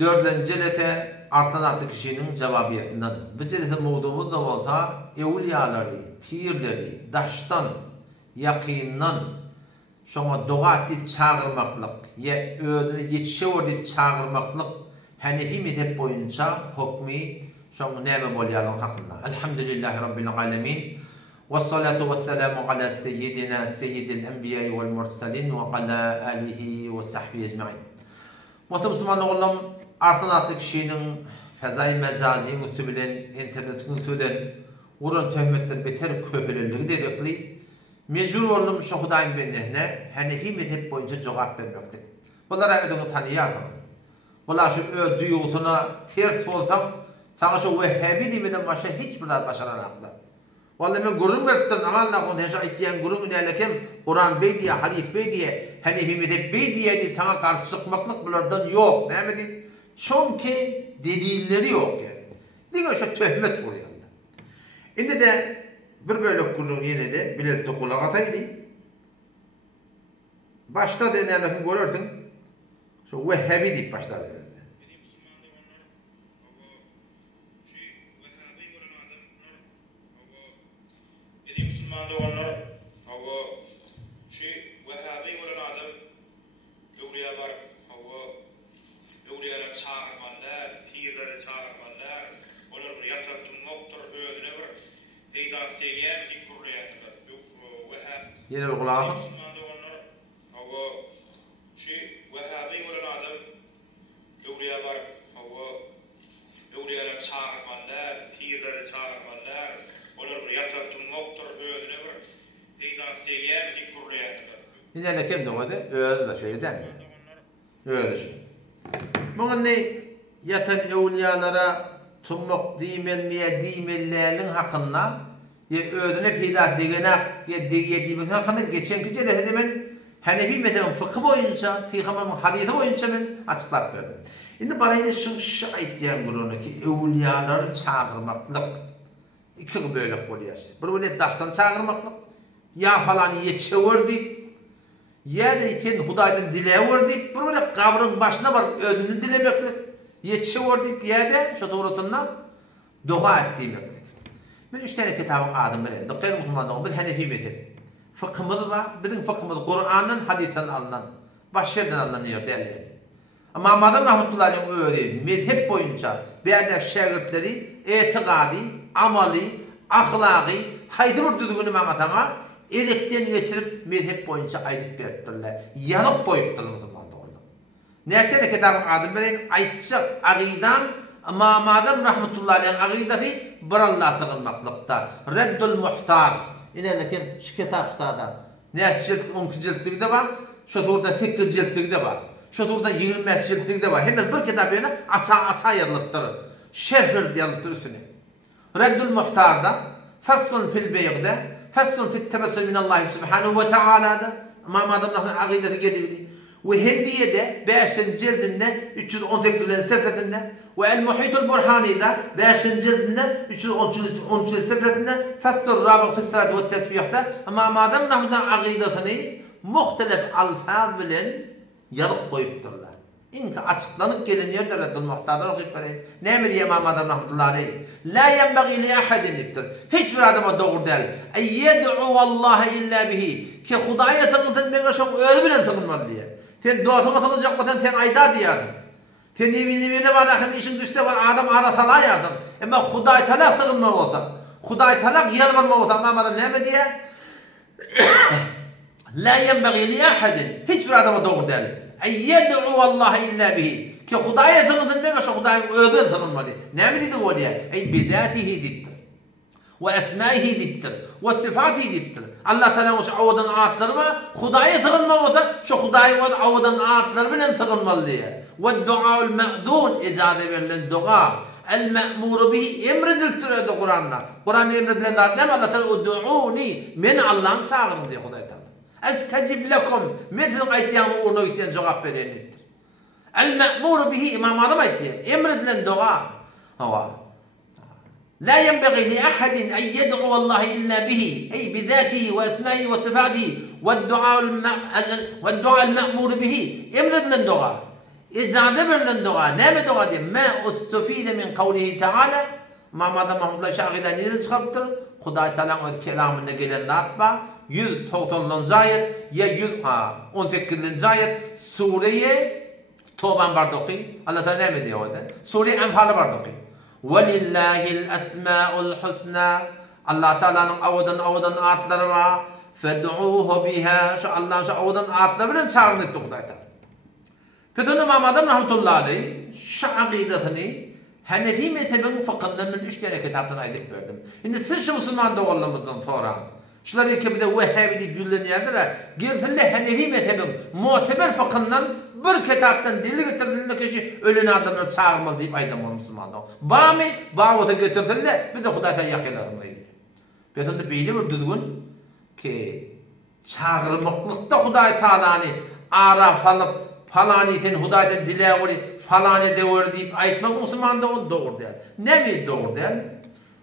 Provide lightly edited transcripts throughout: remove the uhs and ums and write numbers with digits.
Dördüncü celete artan attı kişinin cevabiyetinden. Bu celete mevzumuz da olsa evliyaları, pirleri, daştan, yakindan, şoma dua edip çağırmaklık, ya ödünü yetişiyor deyip çağırmaklık, Hanefi mezhep boyunca hükmü şoma neme bolýarlygy hakkında. Elhamdülillahi Rabbil alemin. Vessalatu vesselamu ala seyyidina seyyidil enbiya'i vel mursalin ve ala alihi ve sahbihi ecmaîn. Muhtemelen oğlum artan atlı kişinin fezai mecazi muhtemelen internet muhtemelen uğran töhmetler beter köpeleligi dedekli mecbur oğlum şu Hudaýym bennehne Hanefi mezhep boyunca cevap vermekdir. Bulara ödünü tanıyarsın. Bular şu duýgusuna ters bolsam sana şu Vehhabi demeden başka hiç bir zat başaranaklar. Vallahi men gurun verdim Allah onu heşa etiyen gurun ilerlekem Kur'an bey diye hadis bey diye Hanefi mezhep bey diye deyip sana karşı çıkmaklık bulardan yok. Ne mi? Çünkü delilleri yok yani. Diğer şu töhmet vuruyorlar. Indi de bir böyle kurun yine de bilet kulak ataydı. Başta deneylerken görürsün. Şu Vehhabi deyip başlar. Yine bir kulağa atın. Yine de kim de o da? Öyle de şeyden mi? Öyle şey. Bugün ne? Yatan evliyalara tummuk dimellerinin hakkında ya ödüne peydah degene ya degediğimiz hakkında geçenki celede hemen Hanefi mezhebinin fıkhı boyunca, Peygamber'in hadisi boyunca ben açıklap verdim. Şimdi bana şu ayetleyen gurunu ki evliyaları çağırmaklık iki böyle oluyor. Bu ne daştan çağırmaklık ya falan yetişiyor deyip ya da iten Hudaýdan dileýär deyip bu böyle kabrın başına var ödünü dilemeklik yetişiyor deyip ya da şu doğrultuda dua ettiğimeklik. Ben üç tane kitabın adım verelim. Dıkkayın Müslümanlığı bir Hanefi mezhep. Fıkhımız var. Bizim fıkhımız Kur'an'ın hadisten alınan, başyerden alınan yer derler. Ama Madem rahmetullahi aleyh öyle mezhep boyunca berde şagirdleri etikadi, amali, ahlaki, haydi bir düdüğünü anlatana elekten geçirip mezhep boyunca aydıp beripdirler. Yalık koyupdirler Müslümanlığı orada. Neyse de kitabın adım verelim. Aytçak aqidan ama Madem rahmetullahi aleyh aqidati bir Allah sığınmaklıkta. Reddül muhtar. İnelekin şu kitapta neyse cilt 12 ciltlik de var. Şu turda 8 ciltlik de var. Şu turda 25 ciltlik de var. Hemen bir kitap yerine asa yazılıptır. Şerhler yazılıptır üstüne. Reddül muhtarda, faslun fil bey'de, faslun fil tebessül minallahi subhanahu ve ta'ala'da Madem rahmetullahi aqidati gedibidi. Ve Hendiye'de 5. cildinde 318. sefretinde ve El-Muhitul Burhani'de 5. cildinde 313. sefretinde Fasl-ur Rabi' fi Salat ve Tesbih'te ama madem rahmetullahi aqidatını muhtelif alfaz bilen yarık koyupdurlar. İnki açıklanıp gelen yerde Reddül Muhtar'da okuyup vereyim. Ne mi diye Madem rahmetullahi aleyh? La yenbagî li ahadin diptir. Hiçbir adama doğru değil. Eyyed'u vallahi illa bihi. Ki Hudaýa sığıntın bana çok öyle bilen sığınmalı diye. Sen duasına sığınacak mısın? Sen ayda diyardın. Sen evine var, akın işin düşse var, adam arasala yardım. Ama Hudaý talak sığınma olsa, Hudaý talak yalvarma olsa, ama ne mi diye? La yenbagî li ahadin. Hiçbir adama doğru değil. Eyyed'u vallahi illa bihi. Ki Hudaýa sığıntın bana çok Hudaýa öyle sığınmalı. Ne mi dedi o diye? Ey bidatihi diptir. Ve esmaihi diptir. Ve sifatihi diptir. Allah Teala'nın şu avadan aatlarına Hudaýa sığınma olsa şu Hudaýa avadan aatları bilen sığınmalı diye. Ve duaul ma'dun icade verilen dua el ma'muru bihi emredildir Kur'an'da. Kur'an'da emredilen de ne Allah Teala ud'uni men Allah'ın çağırın diye Hudaý Teala. Estecib lekum metin ayetiyanı ona gittiğin cevap verendir. El ma'muru bihi İmam Azam ayetiye emredilen dua hava. لا ينبغي لأحد أن يدعو الله إلا به أي بذاته وأسمائه وصفاته والدعاء المأمور به يمرد للدعاء İzade verilen dua. Ne mi dua diye? Ma ustufide min kavlihi teala. Mamada Mahmudullah Şahı'dan nereden çıkarttır? Huday Teala'nın kelamına gelen atma. 190. ayet ya 18. ayet Suriye Tevbe'nin bardoqi. Allah Teala ne mi diyor orada? Suriye Enfal'ı bardoqi. Velillahil esma'ul husna. Allah Teala'nın avudan atları var. Fed'uhu biha. Şu Allah'ın şu avudan atları bilen çağırın etti Huday Teala. Petonu Mamada rahmetullahi aleyhi şu akidetini Hanefi mezhebinin fıkhından 3 tane kitaptan aydık verdim. Şimdi siz şu Müslüman doğullamızdan sonra şular iki bir de Vehhabi deyip yülleniyorlar. Gelsinler Hanefi mezhebinin muteber fıkhından bir kitaptan dili getirdiğinde kişi ölen adamları çağırmalı deyip aydık Müslüman doğu. Bağ mı? Bağ ota getirdiler. Bir de Huday'tan yakılarım deydi. Petonu beyli bir düzgün ki çağırmaklıkta Huday Teala'nı araf alıp falan iten Huday'dan dile vurdu. Falan ediyor deyip aytmak Müslüman da onu doğru değil. Ne mi doğru değil?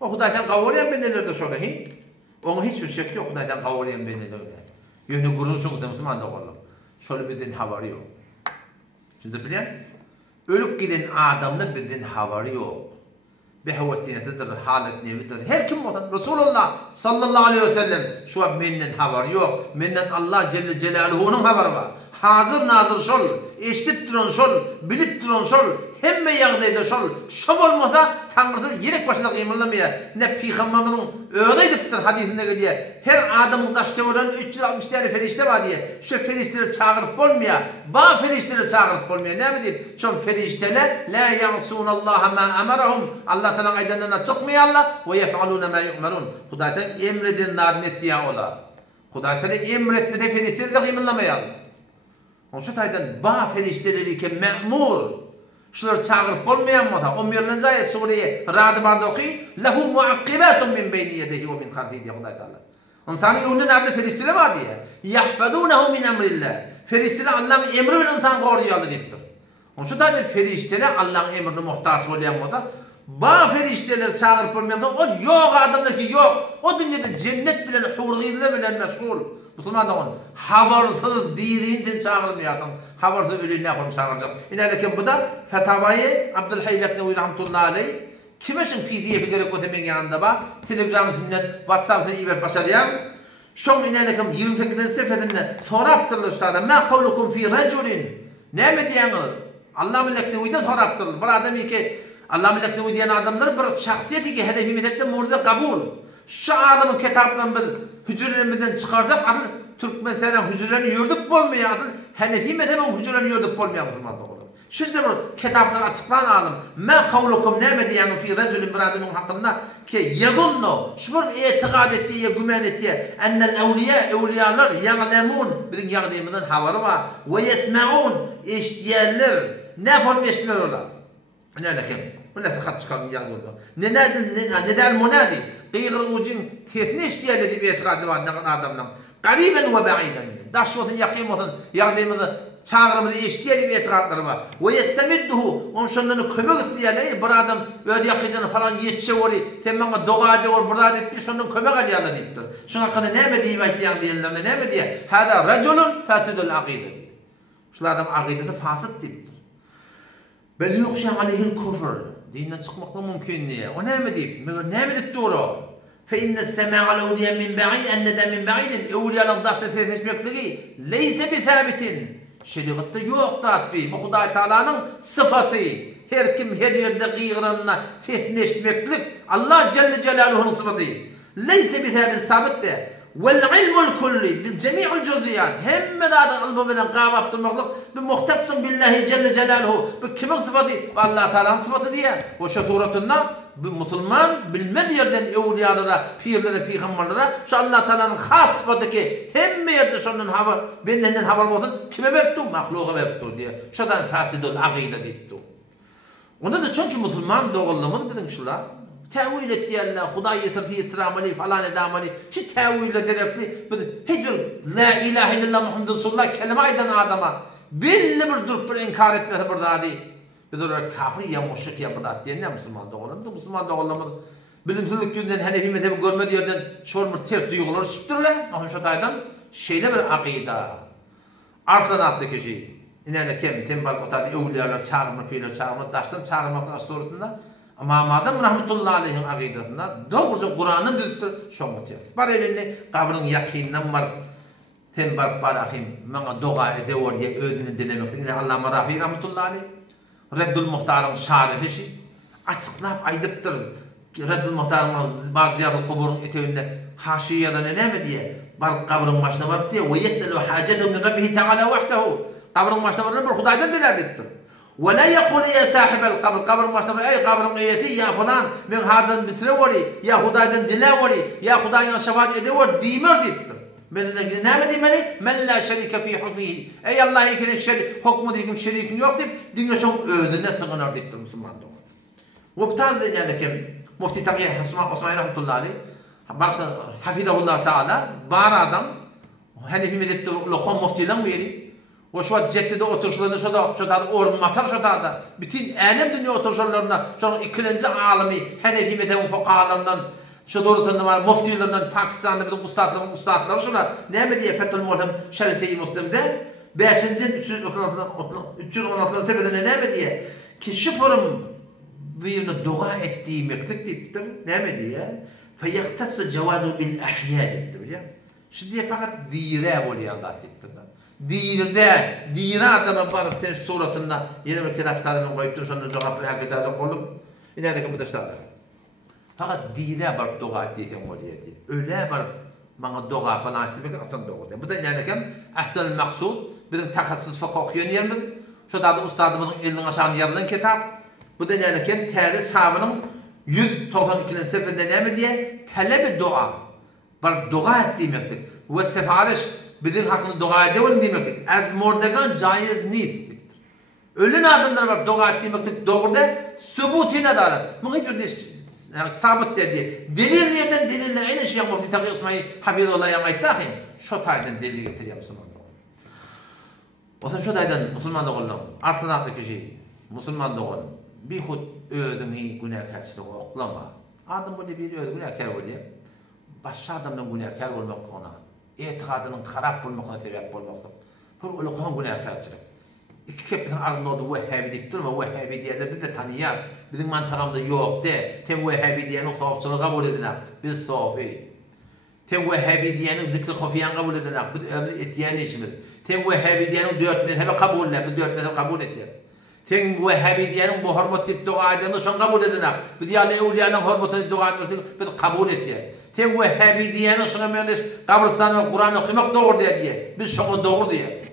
O Huday'dan kavurayan benelerde şöyle hi. Onun hiçbir şey yok Huday'dan kavurayan benelerde. Yönü kuruluşun da Müslüman da olur. Şöyle bir din havari yok. Şimdi bilen ölüp giden adamla bir din havari yok. Behvettinetedir, halet nevidir. Her kim olsun Resulullah sallallahu aleyhi ve sellem şu an menden havari yok. Menden Allah Celle Celaluhu'nun haberi var. Hazır nazır şol, eşitip duran şol, bilip duran şol, hemme yağdayda şol, şol olmada Tanrı'da yerek başına kıyımlanmaya, ne Peygamber'in öyle ediptir hadisinde diye, her adamın taşta vuran 360 tane ferişte var diye, şu ferişteleri çağırıp olmaya, ba ferişteleri çağırıp olmaya, ne mi diyeyim? Şu ferişteler, la ya'sunallaha ma amarahum, Allah Teala aydanlarına çıkmayanlar, ve yef'aluna ma yu'marun. Huday'tan emredinler netliğe ola. Huday'tan emretmede ferişteleri de kıyımlanmayan. Onun şu taydan ba ferişteleri ki me'mur. Şular çağırıp olmayan mı da? 11. ayet Suriye Ra'd bardoqi lehu muakkibatun min beyni yedehi ve min khalfihi diye Huday Teala. İnsanın önünde nerede ferişteler var diye. Yahfadunehu min emrillah. Ferişteler Allah'ın emri bilen insan koruyorlar deyiptir. Onun şu taydan ferişteler Allah'ın emrine muhtaç olayan mı da? Ba ferişteler çağırıp olmayan mı? O yok adamlar ki yok. O dünyada cennet bilen hurgiyler bilen meşgul. Müslüman da onu habersız dirinden çağırmıyordun. Habersız ölüyü ne yapalım çağıracak. İnanırken bu da Fetavayı Abdülhayy Leknevi rahmetullahi aleyh kime için PDF'i gerek ötemeyin yanında var. Telegram'ın WhatsApp'ta iyi bir başarıyan. Şun inanırken 28. seferinden sonra yaptırılır şurada. Ma kavlukum fi raculin. Ne mi diyen Allah-u Leknevi'den sonra yaptırılır. Bir adam ki Allah-u Leknevi diyen adamlar bir şahsiyeti ki hedefi medepte murda kabul. Şu adamın kitaplarını bir hücrelerimizden çıkardık. Asıl Türkmenistan'ın hücrelerini yurduk olmuyor. Asıl Hanefi mezhebinin hücrelerini yurduk olmuyor Müslümanlar olur. Şimdi bu kitapları açıklanalım. Ma kavlukum ne mi diyen fi raculin bir adamın hakkında ki yadunnu şu bir itikad ettiği, gümen ettiği ennel evliyalar ya'lemun bizim yağdığımızdan haberi var ve yesma'un eşitiyerler ne yapalım eşitler ola ne lakin ولا خط çıkarım yağdığında nedel munadi qiyğır ucun tefne eşitiyerler diye itikad var adamlar qariben ve ba'iden daşwatın yaqimatan yağdığımızda çağrımızı eşitiyeli bir etikadları var. Ve yestemidduhu, onun şundan kömek isteyenler, bir adam öyle yakıcını falan yetişe ori, temama doğa ediyor, burada etti, şundan kömek alıyorlar deyiptir. Şun hakkında ne mi diyeyim ekleyen diyenlerine ne mi diye? Hada raculun fasidul akide. Şu adam akidesi fasit deyiptir. Bel yukşen aleyhil kufr. Dinden çıkmakla mümkün diye. O ne mi deyip? Ne mi deyip doğru? فإن السماع الأولياء من بعيد أن ده من بعيد أولياء الضغط تثبتلغي ليس بثابت şeriatta yok tatbi. Bu Huday Teala'nın sıfatı. Her kim her yerde kıyıranına fehneşmeklik Allah Celle Celaluhu'nun sıfatı. Leyse bithabin sabit de. Vel ilmul kulli bil cemi'ul cüziyat. Hemme da ilmu bilen qavab durmaklık. Bi muhtassun billahi Celle Celaluhu. Bu kimin sıfatı? Allah Teala'nın sıfatı diye. O şaturatında bu Müslüman bilmediği yerden evliyalara, pirlere, peygamberlere şu Allah Teala'nın has sıfatı ki hemme yerde şunun haber, benden haber olsun, kime verdi? Mahluka verdi diye. Şudan fasidul akide deyipti. Onda da çünkü Müslüman doğulluğumuz bizim şular. Tevil ettiyenler, Huday yetirdi, yetiramali falan edamali. Şu tevil ederekli, hiçbir la ilahe illallah Muhammed Resulullah kelime aydan adama belli bir durup bir inkar etmedi burada değil. Bir de kafir ya müşrik ya bırak diyen ne Müslüman doğulluğumuz? Müslüman doğulluğumuz bilimsizlik yüzünden Hanefi mezhebi görmediği yerden şormur ters duyguları çıktırlar. Onun şu taydan şeyle bir akida. Arslan adlı kişi. İnene kem tembal otadı evliyalar çağırma peyler çağırma taştan çağırmak suretinde ama adam rahmetullahi aleyhin akidetinde doğruca Kur'an'ın dildir şoňa ters. Bar elini kabrın yakinden var tembal barahim bana dua edewor ya ödünü dilemek. Ine Allama Rafi rahmetullahi aleyh Reddül Muhtar'ın şarihi açıklap aydıptır. Reddül Muhtar'ın bazı ziyarlı kuburun eteğinde haşiyadan ne diye bar kabrın başına var diye ve yeselu hacetu min Rabbihi Teala vahdehu. Kabrın başına var bir Hudaydan diler dittir. Ve la yekul ya sahibel kabr kabrın başına var ey kabrın niyeti ya falan min hazan bitrevori ya Hudaydan dilavori ya Hudaydan şefaat edevor dimer dittir. Men ne demeli? Men la şerike fi hukmihi. Ey Allah ikinin şerik hukmu dikim şerikin yok dip dünya şoň özüne sığınar dittir Müslüman. Ve btal yani kim Mufti Taqi Osman rahmetullahi aleyh baksa hafizahullah taala bar adam Hanefi mezhepte lokon muftilan beri o şu ceddede oturuşlarında şu da ormatar şu da bütün alem dünya oturuşlarında şu ikinci alimi Hanefi mezhebi fuqahalarından şu doğrultuda var muftilerinden Pakistan'da bizim ustadlar şuna ne diye Fethül Mulhem Şerh-i Müslim'de 5. 316 seferde ne diye ki şu forum birine dua ettiği mektik diptir ne diye feyahtassu cevazu bil ahyad diptir ya şu diye fakat dire oluyor Allah diptir dire adamın var test suratında yine bir kitap sahibi koyup sonra cevap hakikaten kollum ileride arkadaşlar fakat dire var dua ettiği oluyor diye öyle var bana dua falan etmek aslında doğru bu da yani kim ahsen maksud bizim takassus fıkıh yönelimiz şu da ustadımızın elinin aşağıya yazılan kitap bu da yani ki tääde sahabının 192. seferde ne diye talep dua bar dua ettiği demektir ve sefariş bizim hakkında dua edelim demektir az mordagan caiz neyizdir ölen adamlar var dua ettiği demektir doğruda subutine dair bu hiç öyle sabit dedi delil nereden delille aynı şey Mufti Taqi Osman hafizahullah yamaytahim şu taydan delil getiriyor Müslüman o zaman şu taydan Müslüman doğulun artınaqdaki şey Müslüman doğulun bir hut ödünü günahkarçılığı oklama. Adam böyle bir ödü günahkar oluyor. Başka adamdan günahkar olmak ona. Etikadının harap olmakına sebep olmakta. Hır ulukan günahkarçılık. İki kepten ağzında oldu Vehhabi deyip durma. Vehhabi diyenler biz de tanıyar. Bizim mantıqamda yok de. Tem Vehhabi diyenin sahipçılığı kabul edilir. Biz sahibi. Tem Vehhabi diyenin zikri hafiyan kabul edilir. Biz ömrü etiyen işimiz. Tem Vehhabi diyenin 4 mezhebe kabul edilir. Biz 4 mezhebe kabul edilir. Sen Vehhabi diyenin bu hürmet edip dua edeni şon kabul edilir. Biz yani evliyanın hürmetini dua etmek biz kabul edilir. Sen Vehhabi diyenin şuna mühendis kabristanı ve Kur'an'ı okumak doğru diye. Biz şonu doğru diye.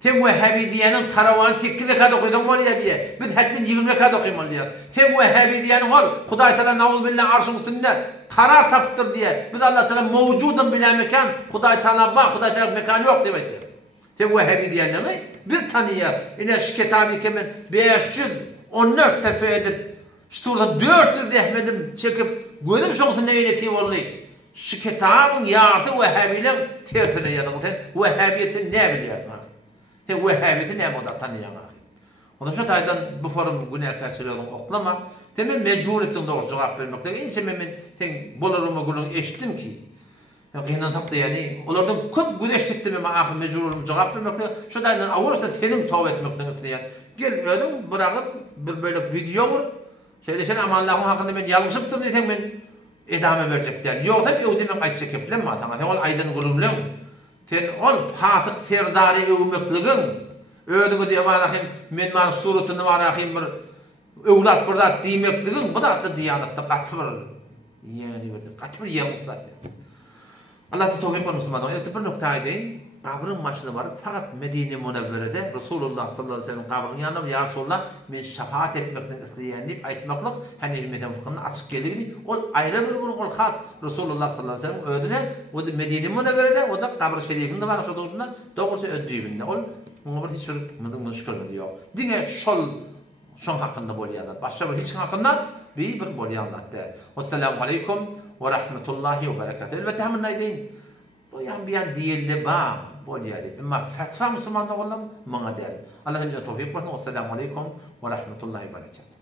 Sen Vehhabi diyenin taravanı 8 rekat okuyduğun var diye. Biz hatmin 20 rekat okuymalıyız. Sen Vehhabi diyenin var. Huday Teala naul billah arşın üstünde karar taptır diye. Biz Allah Teala mevcudun bila mekan. Huday Teala var. Huday Teala mekanı yok demektir. Sen Vehhabi diyenleri bir tanıyar. Yine şu kitabı kemen 514 sefer edip şurada 4 yıl dehmedim çekip gözüm şoňsy neyleti bolly. Şu kitabın yardı Vehhabiler tertine ýadyňyz. Vehhabiyeti ne bilýär? He Vehhabiyeti ne bolda tanıýar? Ondan şu taýdan bu forum günahkarçylygyny oklama. Temen mecbur etdim doğru cevap vermekde. Inçe men ten bolarymy gülüň eşitdim ki Qiynatakda yani olardan köp güneştikdim ama ahir mecburum cevap vermekle şu daydan awursa tenim tawab etmekden ötürü gel ödüm bırakıp bir böyle video vur şeyleşen ama Allah'ın hakkında men yanlışıptır desen men edame verecekler yok hep ödemek aytacak keplen ma tamam ol aydın gurumlum sen ol fasık serdari övmekligin ödümü diye varahim men man suratını varahim bir övlat birdat diýmekligin bu da diyanatda gatyr yani bir gatyr ýalňyslar Allah da tawfik versin Müslüman. Bir nokta edeyim. Kabrın başına varıp fakat Medine Münevvere'de Resulullah sallallahu aleyhi ve sellem kabrın yanına ya Resulullah men şefaat etmekten isteyen deyip aytmaklık Hanefi mezhebi fıkhının açık geligini ol ayrı bir ol has Resulullah sallallahu aleyhi ve sellem ödüne o da Medine Münevvere'de o da kabr şerifinde var şu doğrunda doğrusu ödüğünde ol ona bir hiç müşkül yok. Dine şol hakkında bolýarlar. Başka bir hiç hakkında bir bolýarlar da. Assalamu aleykum ve rahmetullahi ve berekatuhu. Elbette hemen neydeyin? Bu yan bir yan değildi ba, bolýarlar. Ama fetva Müslümanlar olalım, bana der. Allah bize tawfik versin. Assalamu aleykum ve rahmetullahi ve berekatuhu.